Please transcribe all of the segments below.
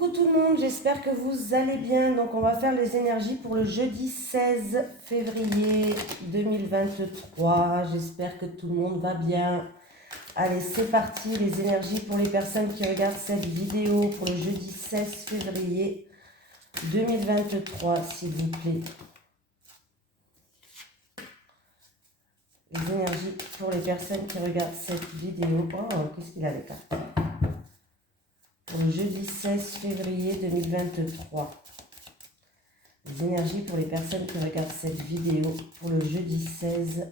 Coucou tout le monde, j'espère que vous allez bien. Donc on va faire les énergies pour le jeudi 16 février 2023. J'espère que tout le monde va bien. Allez, c'est parti, les énergies pour les personnes qui regardent cette vidéo pour le jeudi 16 février 2023, s'il vous plaît. Les énergies pour les personnes qui regardent cette vidéo. Oh, qu'est-ce qu'il a les cartes? Pour le jeudi 16 février 2023. Les énergies pour les personnes qui regardent cette vidéo pour le jeudi 16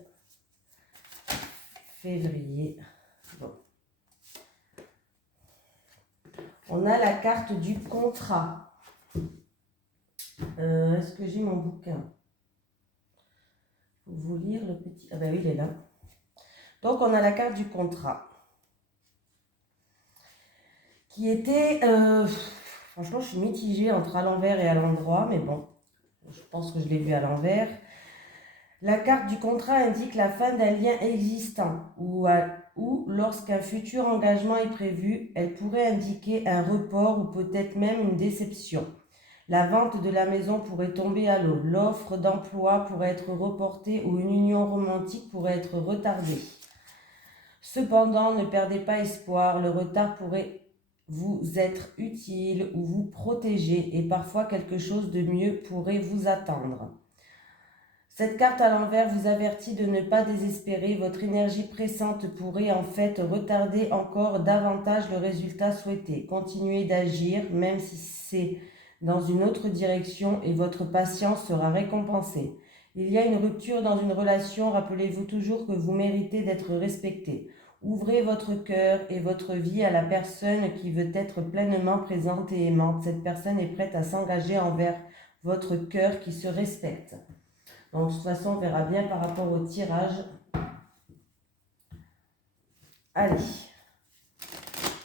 février. Bon. On a la carte du contrat. Est-ce que j'ai mon bouquin? Pour vous lire le petit... Ah ben oui, il est là. Donc on a la carte du contrat. Qui était... franchement, je suis mitigée entre à l'envers et à l'endroit, mais bon, je pense que je l'ai vu à l'envers. La carte du contrat indique la fin d'un lien existant ou lorsqu'un futur engagement est prévu, elle pourrait indiquer un report ou peut-être même une déception. La vente de la maison pourrait tomber à l'eau. L'offre d'emploi pourrait être reportée ou une union romantique pourrait être retardée. Cependant, ne perdez pas espoir, le retard pourrait vous être utile ou vous protéger et parfois quelque chose de mieux pourrait vous attendre. Cette carte à l'envers vous avertit de ne pas désespérer, votre énergie pressante pourrait en fait retarder encore davantage le résultat souhaité. Continuez d'agir même si c'est dans une autre direction et votre patience sera récompensée. Il y a une rupture dans une relation, rappelez-vous toujours que vous méritez d'être respecté. Ouvrez votre cœur et votre vie à la personne qui veut être pleinement présente et aimante. Cette personne est prête à s'engager envers votre cœur qui se respecte. Donc, de toute façon, on verra bien par rapport au tirage. Allez.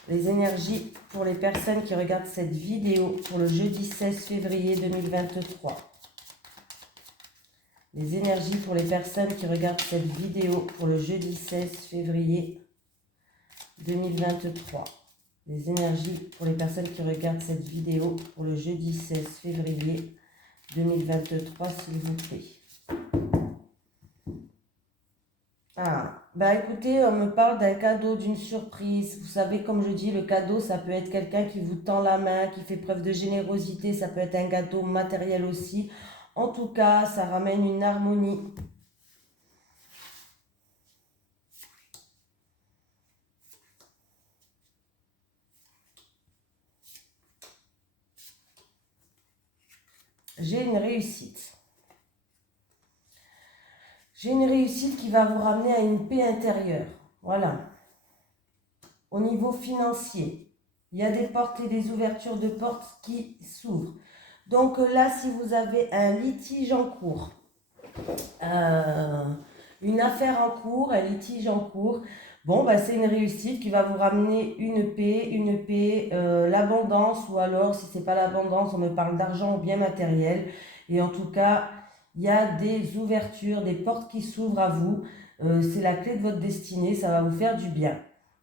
Les énergies pour les personnes qui regardent cette vidéo pour le jeudi 16 février 2023. Les énergies pour les personnes qui regardent cette vidéo pour le jeudi 16 février 2023. Les énergies pour les personnes qui regardent cette vidéo pour le jeudi 16 février 2023, s'il vous plaît. Ah, bah écoutez, on me parle d'un cadeau, d'une surprise. Vous savez, comme je dis, le cadeau, ça peut être quelqu'un qui vous tend la main, qui fait preuve de générosité. Ça peut être un gâteau matériel aussi. En tout cas, ça ramène une harmonie. J'ai une réussite. J'ai une réussite qui va vous ramener à une paix intérieure. Voilà. Au niveau financier, il y a des portes et des ouvertures de portes qui s'ouvrent. Donc là, si vous avez un litige en cours, une affaire en cours, un litige en cours, bon, bah, c'est une réussite qui va vous ramener une paix, l'abondance, ou alors, si ce n'est pas l'abondance, on me parle d'argent ou bien matériel. Et en tout cas, il y a des ouvertures, des portes qui s'ouvrent à vous. C'est la clé de votre destinée, ça va vous faire du bien.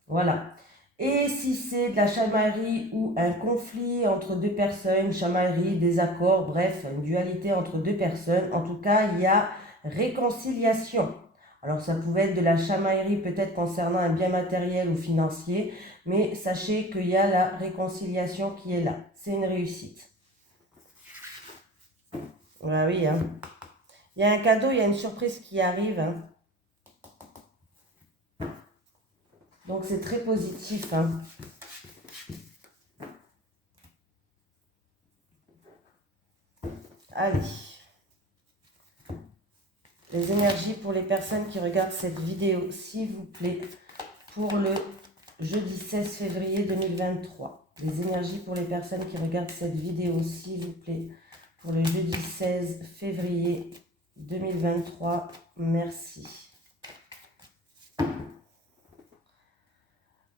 Voilà. Et si c'est de la chamaillerie ou un conflit entre deux personnes, chamaillerie, désaccord, bref, une dualité entre deux personnes, en tout cas, il y a réconciliation. Alors, ça pouvait être de la chamaillerie peut-être concernant un bien matériel ou financier, mais sachez qu'il y a la réconciliation qui est là. C'est une réussite. Ah oui, hein. Il y a un cadeau, il y a une surprise qui arrive, hein. Donc, c'est très positif, hein. Allez. Les énergies pour les personnes qui regardent cette vidéo, s'il vous plaît, pour le jeudi 16 février 2023. Les énergies pour les personnes qui regardent cette vidéo, s'il vous plaît, pour le jeudi 16 février 2023. Merci.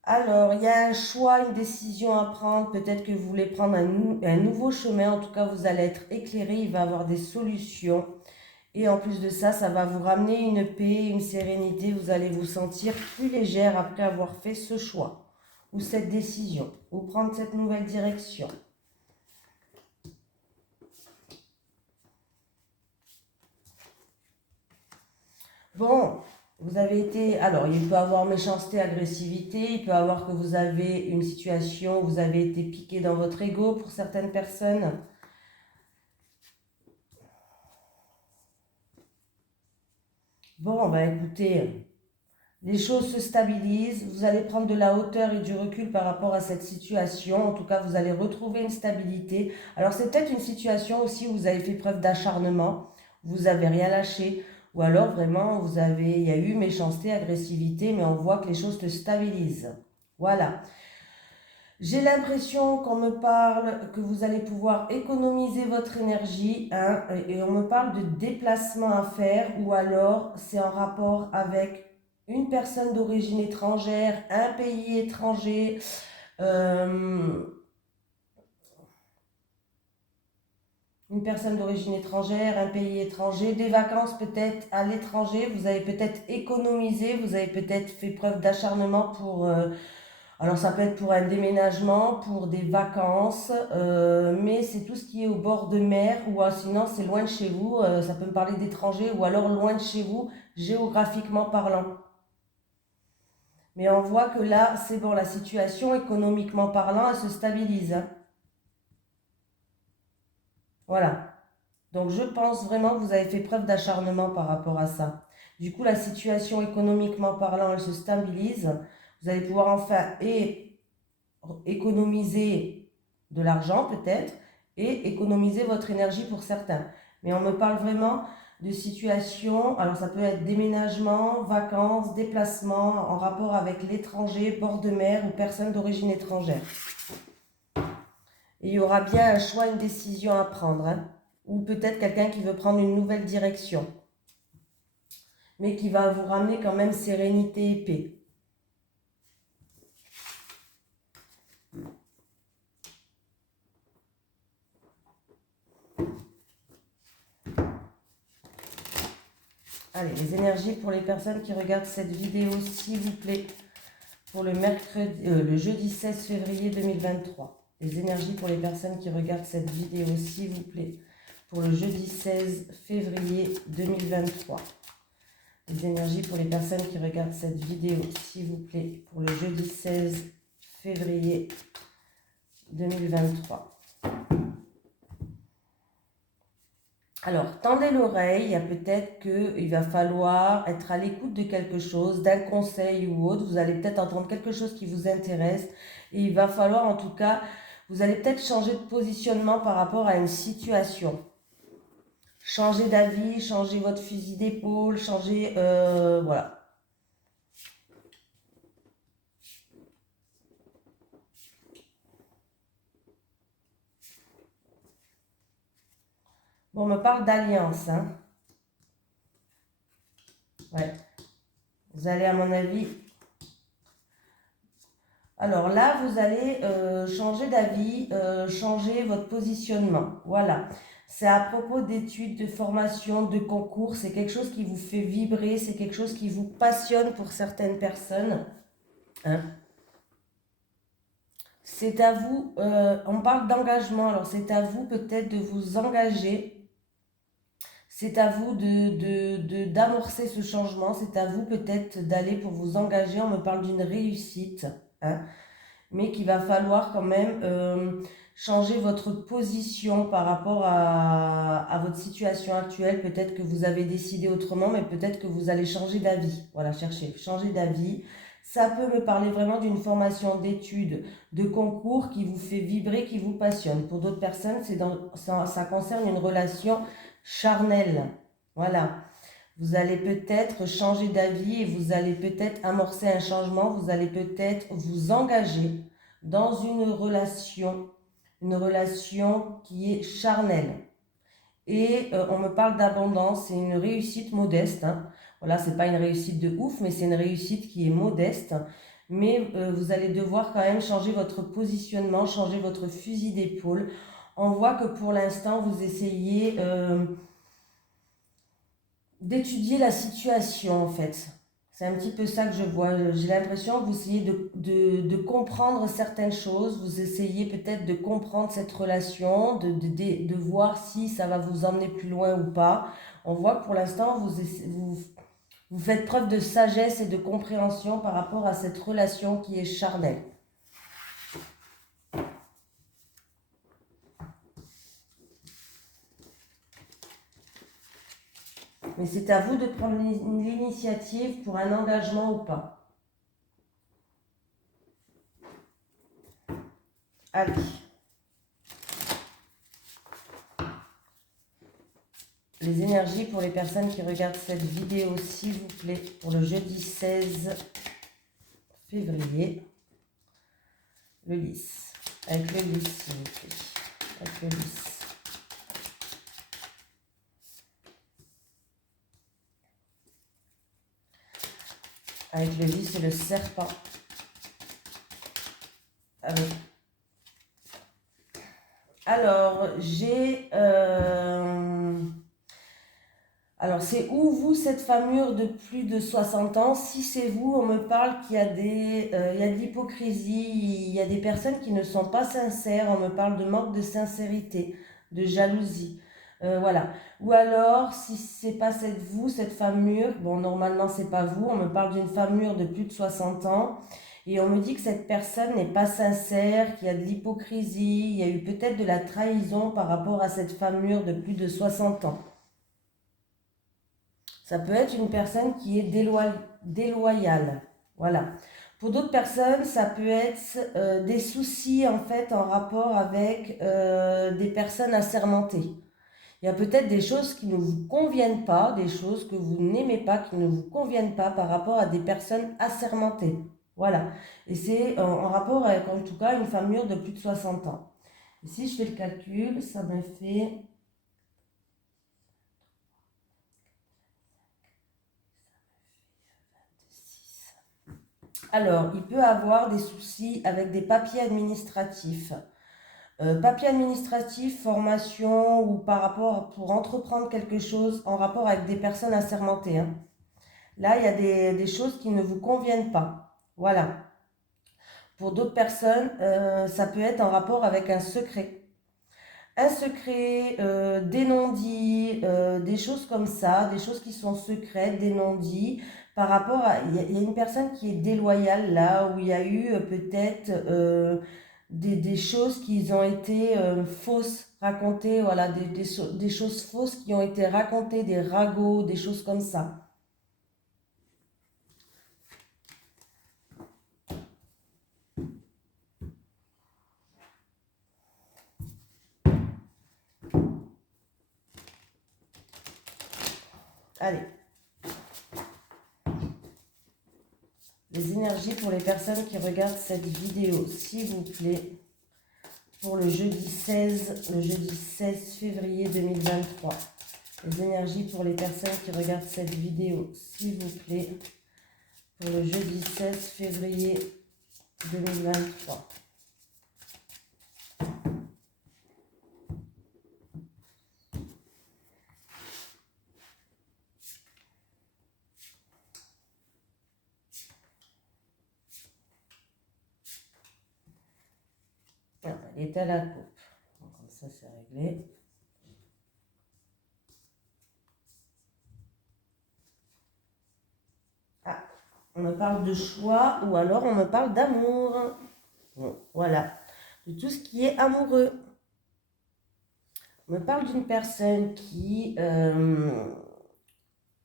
Alors, il y a un choix, une décision à prendre. Peut-être que vous voulez prendre un nouveau chemin. En tout cas, vous allez être éclairé. Il va y avoir des solutions. Et en plus de ça, ça va vous ramener une paix, une sérénité. Vous allez vous sentir plus légère après avoir fait ce choix ou cette décision ou prendre cette nouvelle direction. Bon, vous avez été... Alors, il peut avoir méchanceté, agressivité, il peut avoir que vous avez une situation où vous avez été piqué dans votre ego pour certaines personnes. Bon, bah écoutez, les choses se stabilisent, vous allez prendre de la hauteur et du recul par rapport à cette situation. En tout cas, vous allez retrouver une stabilité. Alors, c'est peut-être une situation aussi où vous avez fait preuve d'acharnement, vous n'avez rien lâché, ou alors vraiment, il y a eu méchanceté, agressivité, mais on voit que les choses se stabilisent. Voilà. J'ai l'impression qu'on me parle que vous allez pouvoir économiser votre énergie, hein, et on me parle de déplacement à faire, ou alors c'est en rapport avec une personne d'origine étrangère, un pays étranger, euh, une personne d'origine étrangère, un pays étranger, des vacances peut-être à l'étranger, vous avez peut-être économisé, vous avez peut-être fait preuve d'acharnement pour... alors ça peut être pour un déménagement, pour des vacances, mais c'est tout ce qui est au bord de mer ou sinon c'est loin de chez vous, ça peut me parler d'étrangers ou alors loin de chez vous, géographiquement parlant. Mais on voit que là, c'est bon, la situation économiquement parlant, elle se stabilise, hein. Voilà. Donc je pense vraiment que vous avez fait preuve d'acharnement par rapport à ça. Du coup, la situation économiquement parlant, elle se stabilise. Vous allez pouvoir enfin économiser de l'argent peut-être et économiser votre énergie pour certains. Mais on me parle vraiment de situations, alors ça peut être déménagement, vacances, déplacement en rapport avec l'étranger, bord de mer ou personne d'origine étrangère. Et il y aura bien un choix, une décision à prendre, hein. Ou peut-être quelqu'un qui veut prendre une nouvelle direction, mais qui va vous ramener quand même sérénité et paix. Allez, les énergies pour les personnes qui regardent cette vidéo, s'il vous plaît, pour le jeudi 16 février 2023. Les énergies pour les personnes qui regardent cette vidéo, s'il vous plaît, pour le jeudi 16 février 2023. Les énergies pour les personnes qui regardent cette vidéo, s'il vous plaît, pour le jeudi 16 février 2023. Alors, tendez l'oreille, il y a peut-être qu'il va falloir être à l'écoute de quelque chose, d'un conseil ou autre. Vous allez peut-être entendre quelque chose qui vous intéresse et il va falloir en tout cas, vous allez peut-être changer de positionnement par rapport à une situation. Changer d'avis, changer votre fusil d'épaule, changer... voilà. Bon, on me parle d'alliance, hein. Ouais. Vous allez, à mon avis... Alors là, vous allez changer d'avis, changer votre positionnement. Voilà. C'est à propos d'études, de formation, de concours. C'est quelque chose qui vous fait vibrer. C'est quelque chose qui vous passionne pour certaines personnes, hein. C'est à vous, on parle d'engagement. Alors c'est à vous peut-être de vous engager. C'est à vous d'amorcer ce changement. C'est à vous peut-être d'aller pour vous engager. On me parle d'une réussite, hein, mais qu'il va falloir quand même changer votre position par rapport à votre situation actuelle. Peut-être que vous avez décidé autrement, mais peut-être que vous allez changer d'avis. Voilà, cherchez, changer d'avis. Ça peut me parler vraiment d'une formation d'études, de concours qui vous fait vibrer, qui vous passionne. Pour d'autres personnes, ça concerne une relation charnelle. Voilà. Vous allez peut-être changer d'avis et vous allez peut-être amorcer un changement, vous allez peut-être vous engager dans une relation qui est charnelle. Et on me parle d'abondance, c'est une réussite modeste, hein. Voilà, c'est pas une réussite de ouf, mais c'est une réussite qui est modeste. Mais vous allez devoir quand même changer votre positionnement, changer votre fusil d'épaule. On voit que pour l'instant, vous essayez... d'étudier la situation en fait. C'est un petit peu ça que je vois. J'ai l'impression que vous essayez de comprendre certaines choses, vous essayez peut-être de comprendre cette relation, de voir si ça va vous emmener plus loin ou pas. On voit que pour l'instant, Vous faites preuve de sagesse et de compréhension par rapport à cette relation qui est charnelle. Mais c'est à vous de prendre l'initiative pour un engagement ou pas. Allez. Les énergies pour les personnes qui regardent cette vidéo, s'il vous plaît, pour le jeudi 16 février. Le lys. Avec le lys, s'il vous plaît. Avec le lys. Avec le lys et le serpent. Avec... Alors, j'ai... Alors, c'est où vous, cette femme mûre de plus de 60 ans? Si c'est vous, on me parle qu'il y a il y a de l'hypocrisie, il y a des personnes qui ne sont pas sincères, on me parle de manque de sincérité, de jalousie. Voilà. Ou alors, si c'est pas vous, cette femme mûre, bon, normalement, c'est pas vous, on me parle d'une femme mûre de plus de 60 ans, et on me dit que cette personne n'est pas sincère, qu'il y a de l'hypocrisie, il y a eu peut-être de la trahison par rapport à cette femme mûre de plus de 60 ans. Ça peut être une personne qui est déloyale. Voilà. Pour d'autres personnes, ça peut être des soucis en fait en rapport avec des personnes assermentées. Il y a peut-être des choses qui ne vous conviennent pas, des choses que vous n'aimez pas, qui ne vous conviennent pas par rapport à des personnes assermentées. Voilà. Et c'est en rapport avec en tout cas une femme mûre de plus de 60 ans. Et si je fais le calcul, ça me fait... Alors, il peut avoir des soucis avec des papiers administratifs. Papiers administratifs, formation ou par rapport pour entreprendre quelque chose en rapport avec des personnes assermentées. Hein. Là, il y a des choses qui ne vous conviennent pas. Voilà. Pour d'autres personnes, ça peut être en rapport avec un secret. Un secret, des non-dits, des choses comme ça, des choses qui sont secrètes, des non-dits, par rapport à... Il y a une personne qui est déloyale là, où il y a eu peut-être des choses qui ont été fausses, racontées, voilà, des choses fausses qui ont été racontées, des ragots, des choses comme ça. Allez. Les énergies pour les personnes qui regardent cette vidéo, s'il vous plaît, pour le jeudi 16 février 2023. Les énergies pour les personnes qui regardent cette vidéo, s'il vous plaît, pour le jeudi 16 février 2023. Ah, elle est à la coupe. Donc, comme ça, c'est réglé. Ah, on me parle de choix ou alors on me parle d'amour. Bon, voilà, de tout ce qui est amoureux. On me parle d'une personne qui...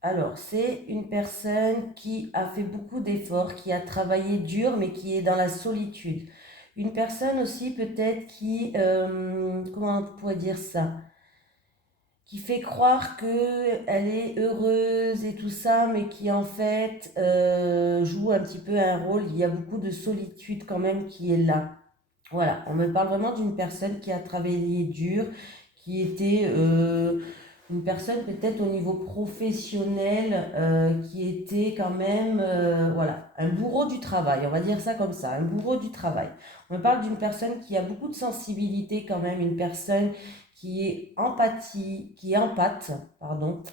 alors, c'est une personne qui a fait beaucoup d'efforts, qui a travaillé dur, mais qui est dans la solitude. Une personne aussi peut-être qui, comment on pourrait dire ça, qui fait croire qu'elle est heureuse et tout ça, mais qui en fait joue un petit peu un rôle. Il y a beaucoup de solitude quand même qui est là. Voilà, on me parle vraiment d'une personne qui a travaillé dur, qui était une personne peut-être au niveau professionnel, qui était quand même, voilà, un bourreau du travail, on va dire ça comme ça, un bourreau du travail. On me parle d'une personne qui a beaucoup de sensibilité quand même, une personne qui est empathe, pardon,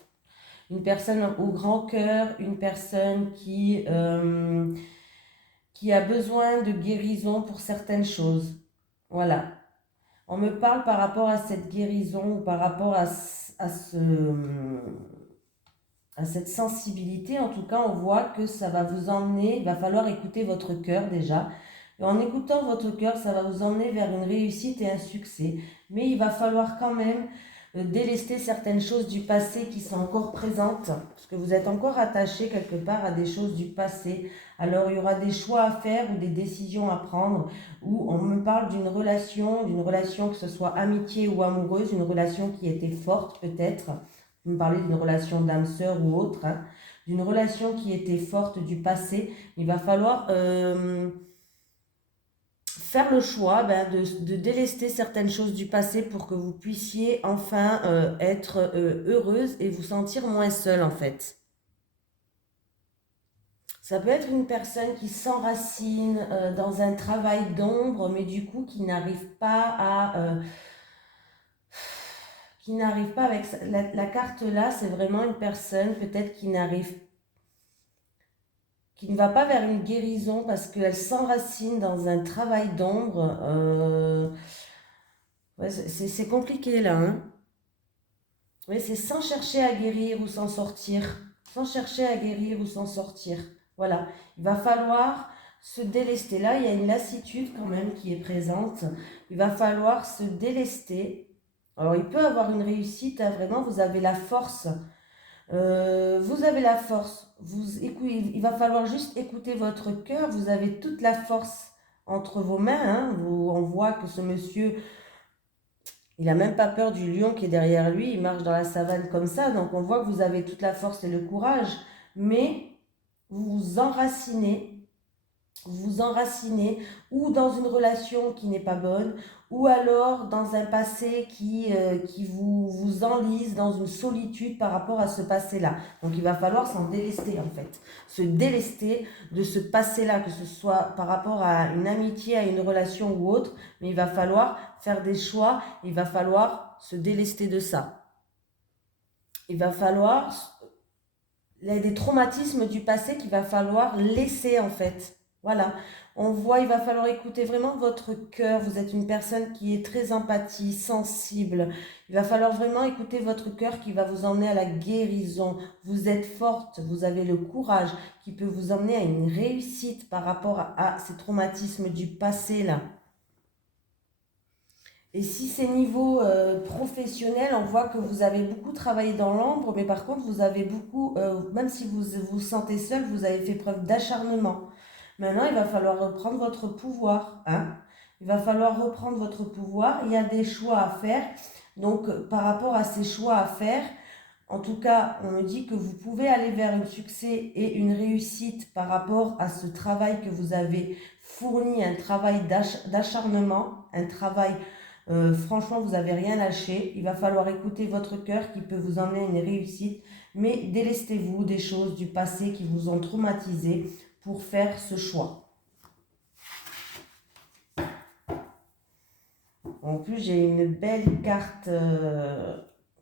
une personne au grand cœur, une personne qui a besoin de guérison pour certaines choses. Voilà. On me parle par rapport à cette guérison ou par rapport à ce, à cette sensibilité. En tout cas, on voit que ça va vous emmener, il va falloir écouter votre cœur déjà. Et en écoutant votre cœur, ça va vous emmener vers une réussite et un succès. Mais il va falloir quand même délester certaines choses du passé qui sont encore présentes, parce que vous êtes encore attaché quelque part à des choses du passé. Alors il y aura des choix à faire ou des décisions à prendre, où on me parle d'une relation que ce soit amitié ou amoureuse, une relation qui était forte peut-être. Vous me parlez d'une relation d'âme sœur ou autre, hein, d'une relation qui était forte du passé. Il va falloir faire le choix de délester certaines choses du passé pour que vous puissiez enfin être heureuse et vous sentir moins seule en fait. Ça peut être une personne qui s'enracine dans un travail d'ombre, mais du coup qui n'arrive pas avec la carte là, c'est vraiment une personne peut-être qui ne va pas vers une guérison parce qu'elle s'enracine dans un travail d'ombre. Ouais, c'est compliqué là, hein. Oui, c'est sans chercher à guérir ou s'en sortir. Sans chercher à guérir ou s'en sortir. Voilà. Il va falloir se délester. Là, il y a une lassitude quand même qui est présente. Il va falloir se délester. Alors, il peut avoir une réussite, hein, vraiment, vous avez la force. Vous avez la force. Il va falloir juste écouter votre cœur. Vous avez toute la force entre vos mains, hein. On voit que ce monsieur il n'a même pas peur du lion qui est derrière lui, il marche dans la savane comme ça, donc on voit que vous avez toute la force et le courage, mais vous vous enracinez ou dans une relation qui n'est pas bonne, ou alors dans un passé qui vous enlise dans une solitude par rapport à ce passé-là. Donc il va falloir s'en délester en fait, se délester de ce passé-là, que ce soit par rapport à une amitié, à une relation ou autre, mais il va falloir faire des choix, il va falloir se délester de ça. Il va falloir, il y a des traumatismes du passé qu'il va falloir laisser en fait. Voilà, on voit, il va falloir écouter vraiment votre cœur. Vous êtes une personne qui est très empathie, sensible. Il va falloir vraiment écouter votre cœur qui va vous emmener à la guérison. Vous êtes forte, vous avez le courage qui peut vous emmener à une réussite par rapport à ces traumatismes du passé là. Et si c'est niveau professionnel, on voit que vous avez beaucoup travaillé dans l'ombre, mais par contre, vous avez beaucoup, même si vous vous sentez seul, vous avez fait preuve d'acharnement. Maintenant, il va falloir reprendre votre pouvoir, hein. Il va falloir reprendre votre pouvoir. Il y a des choix à faire. Donc, par rapport à ces choix à faire, en tout cas, on me dit que vous pouvez aller vers un succès et une réussite par rapport à ce travail que vous avez fourni, un travail d'acharnement, un travail franchement, vous n'avez rien lâché. Il va falloir écouter votre cœur qui peut vous emmener à une réussite. Mais délestez-vous des choses du passé qui vous ont traumatisé pour faire ce choix. En plus, j'ai une belle carte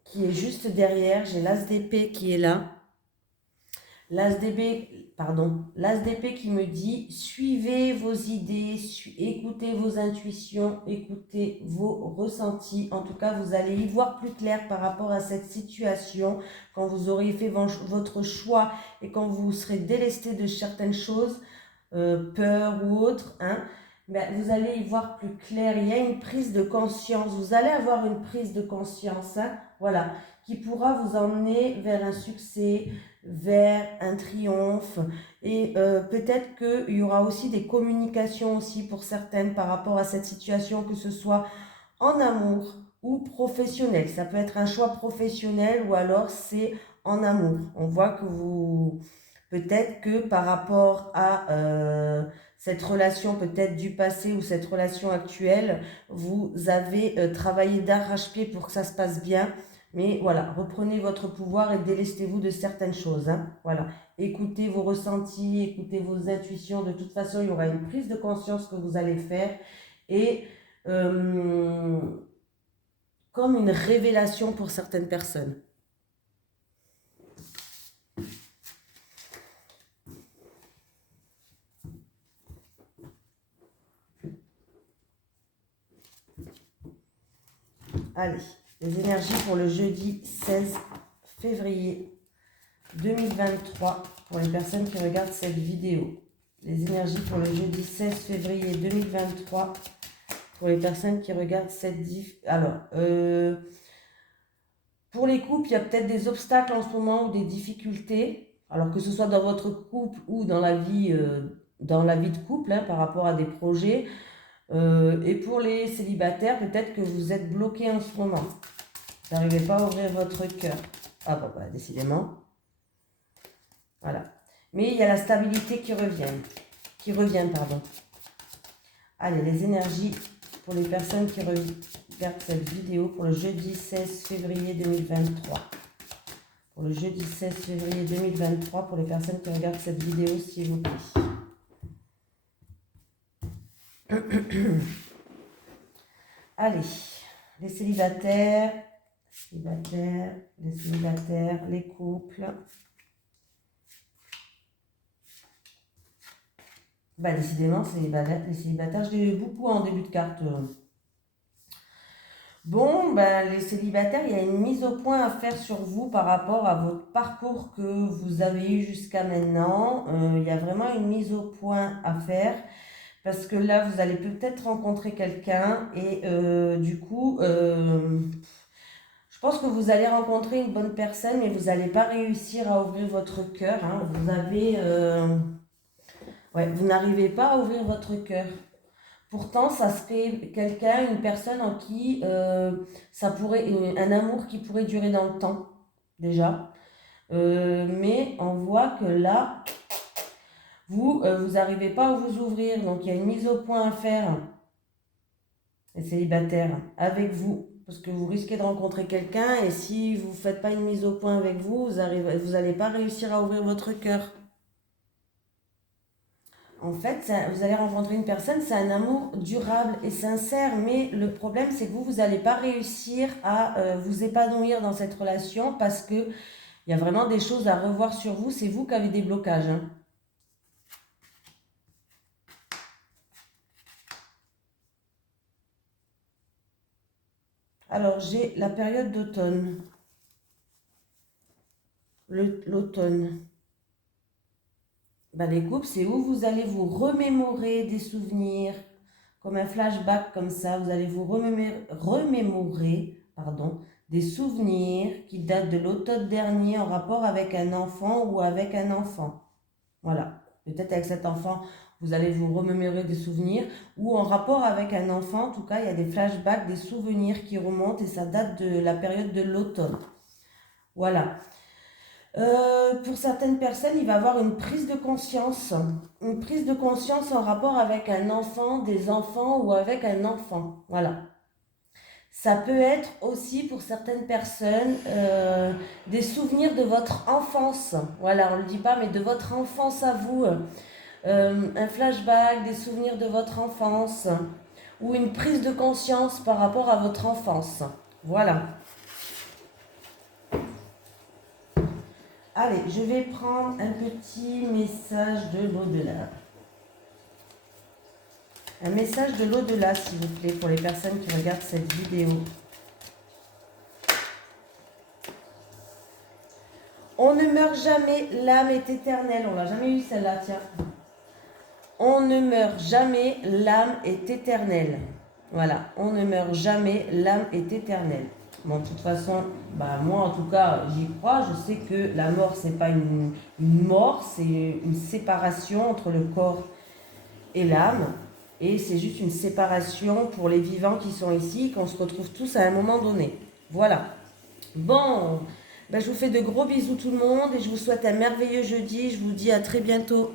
qui est juste derrière. J'ai l'As d'épée qui est là. L'As d'épée qui me dit suivez vos idées, écoutez vos intuitions, écoutez vos ressentis. En tout cas, vous allez y voir plus clair par rapport à cette situation quand vous aurez fait votre choix et quand vous serez délesté de certaines choses, peur ou autre, hein. Ben, vous allez y voir plus clair. Il y a une prise de conscience. Vous allez avoir une prise de conscience, hein, voilà, qui pourra vous emmener vers un succès, vers un triomphe. Et peut-être qu'il y aura aussi des communications aussi pour certaines par rapport à cette situation, que ce soit en amour ou professionnel. Ça peut être un choix professionnel ou alors c'est en amour. On voit que peut-être que par rapport à cette relation peut-être du passé ou cette relation actuelle, vous avez travaillé d'arrache-pied pour que ça se passe bien. Mais voilà, reprenez votre pouvoir et délestez-vous de certaines choses, hein. Voilà, écoutez vos ressentis, écoutez vos intuitions. De toute façon, il y aura une prise de conscience que vous allez faire et euh, comme une révélation pour certaines personnes. Allez, les énergies pour le jeudi 16 février 2023 pour les personnes qui regardent cette vidéo. Les énergies pour le jeudi 16 février 2023 pour les personnes qui regardent cette diff. Alors, pour les couples, il y a peut-être des obstacles en ce moment ou des difficultés. Alors que ce soit dans votre couple ou dans la vie de couple, hein, par rapport à des projets. Et pour les célibataires, peut-être que vous êtes bloqués en ce moment. Vous n'arrivez pas à ouvrir votre cœur. Ah bah, décidément. Voilà. Mais il y a la stabilité qui revient, pardon. Allez, les énergies pour les personnes qui regardent cette vidéo pour le jeudi 16 février 2023. Pour le jeudi 16 février 2023, pour les personnes qui regardent cette vidéo, s'il vous plaît. Allez, les célibataires, les couples. Bah, décidément, les célibataires, je l'ai eu beaucoup en début de carte. Bon, bah, les célibataires, il y a une mise au point à faire sur vous par rapport à votre parcours que vous avez eu jusqu'à maintenant. Il y a vraiment une mise au point à faire. Parce que là, vous allez peut-être rencontrer quelqu'un et du coup, je pense que vous allez rencontrer une bonne personne, mais vous n'allez pas réussir à ouvrir votre cœur. Hein. Vous n'arrivez pas à ouvrir votre cœur. Pourtant, ça serait quelqu'un, une personne en qui un amour qui pourrait durer dans le temps, déjà. Mais on voit que là, vous n'arrivez pas à vous ouvrir. Donc, il y a une mise au point à faire, les célibataires, avec vous. Parce que vous risquez de rencontrer quelqu'un et si vous ne faites pas une mise au point avec vous, vous n'allez pas réussir à ouvrir votre cœur. En fait, vous allez rencontrer une personne, c'est un amour durable et sincère, mais le problème, c'est que vous n'allez pas réussir à vous épanouir dans cette relation parce qu'il y a vraiment des choses à revoir sur vous, c'est vous qui avez des blocages. Hein. Alors, j'ai la période d'automne. L'automne. Ben, les couples, c'est où vous allez vous remémorer des souvenirs, comme un flashback comme ça. Vous allez vous remémorer des souvenirs qui datent de l'automne dernier en rapport avec un enfant ou avec un enfant. Voilà. Peut-être avec cet enfant, vous allez vous remémorer des souvenirs ou en rapport avec un enfant. En tout cas, il y a des flashbacks, des souvenirs qui remontent et ça date de la période de l'automne. Voilà. Pour certaines personnes, il va y avoir une prise de conscience en rapport avec un enfant, des enfants ou avec un enfant. Voilà. Ça peut être aussi pour certaines personnes des souvenirs de votre enfance. Voilà, on ne le dit pas, mais de votre enfance à vous. Un flashback, des souvenirs de votre enfance ou une prise de conscience par rapport à votre enfance. Voilà. Allez, je vais prendre un petit message de l'au-delà. Un message de l'au-delà, s'il vous plaît, pour les personnes qui regardent cette vidéo. On ne meurt jamais, l'âme est éternelle. On l'a jamais eu celle-là, tiens. On ne meurt jamais, l'âme est éternelle. Voilà, on ne meurt jamais, l'âme est éternelle. Bon, de toute façon, moi en tout cas, j'y crois. Je sais que la mort, c'est pas une mort, c'est une séparation entre le corps et l'âme. Et c'est juste une séparation pour les vivants qui sont ici, qu'on se retrouve tous à un moment donné. Voilà. Bon, je vous fais de gros bisous tout le monde et je vous souhaite un merveilleux jeudi. Je vous dis à très bientôt.